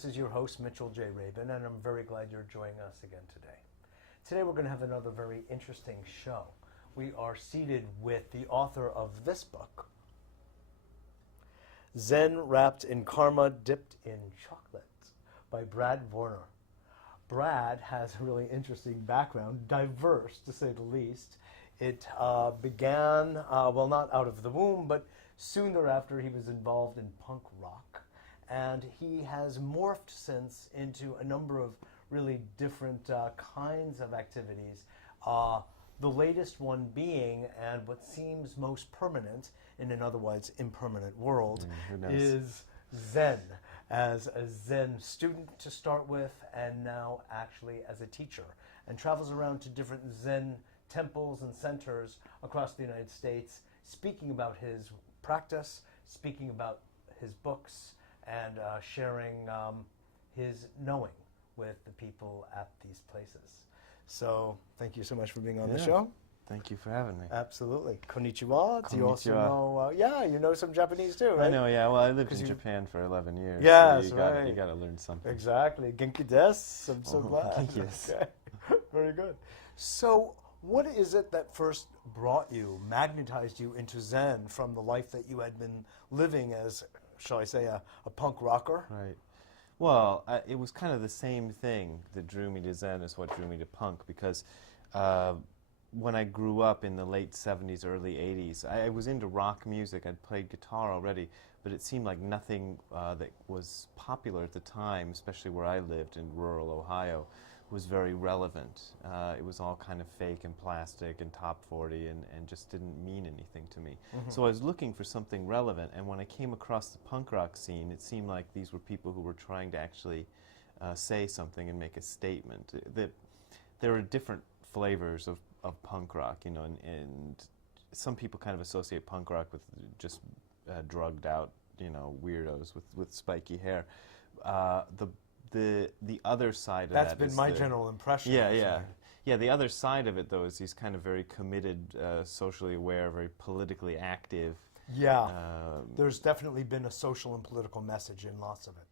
This is your host, Mitchell J. Rabin, and I'm very glad you're joining us again today. Today we're going to have another very interesting show. We are seated with the author of this book, Zen Wrapped in Karma, Dipped in Chocolate, by Brad Warner. Brad has a really interesting background, diverse to say the least. It began, well, not out of the womb, but soon thereafter he was involved in punk rock. And he has morphed since into a number of really different kinds of activities. The latest one being, and what seems most permanent in an otherwise impermanent world, is Zen. As a Zen student to start with, and now actually as a teacher. And travels around to different Zen temples and centers across the United States, speaking about his practice, speaking about his books, and sharing his knowing with the people at these places. So thank you so much for being on the show. Thank you for having me. Absolutely. Konnichiwa. Do you also Konnichiwa. know, you know some Japanese too, right? I know, yeah. Well, I lived in Japan for 11 years. Yes, so right. You got to learn something. Exactly. Genki desu. I'm so glad. Genki desu. Okay. Very good. So what is it that first brought you, magnetized you into Zen from the life that you had been living as, shall I say, a punk rocker? Right. Well, it was kind of the same thing that drew me to Zen as what drew me to punk, because when I grew up in the late 70s, early 80s, I was into rock music. I'd played guitar already, but it seemed like nothing that was popular at the time, especially where I lived in rural Ohio, was very relevant. It was all kind of fake and plastic and top 40 and just didn't mean anything to me. Mm-hmm. So I was looking for something relevant, and when I came across the punk rock scene, it seemed like these were people who were trying to actually say something and make a statement. There are different flavors of punk rock, you know, and some people kind of associate punk rock with just drugged out, you know, weirdos with spiky hair. The other side of that's been my general impression. Yeah. The other side of it, though, is he's kind of very committed, socially aware, very politically active. Yeah, there's definitely been a social and political message in lots of it.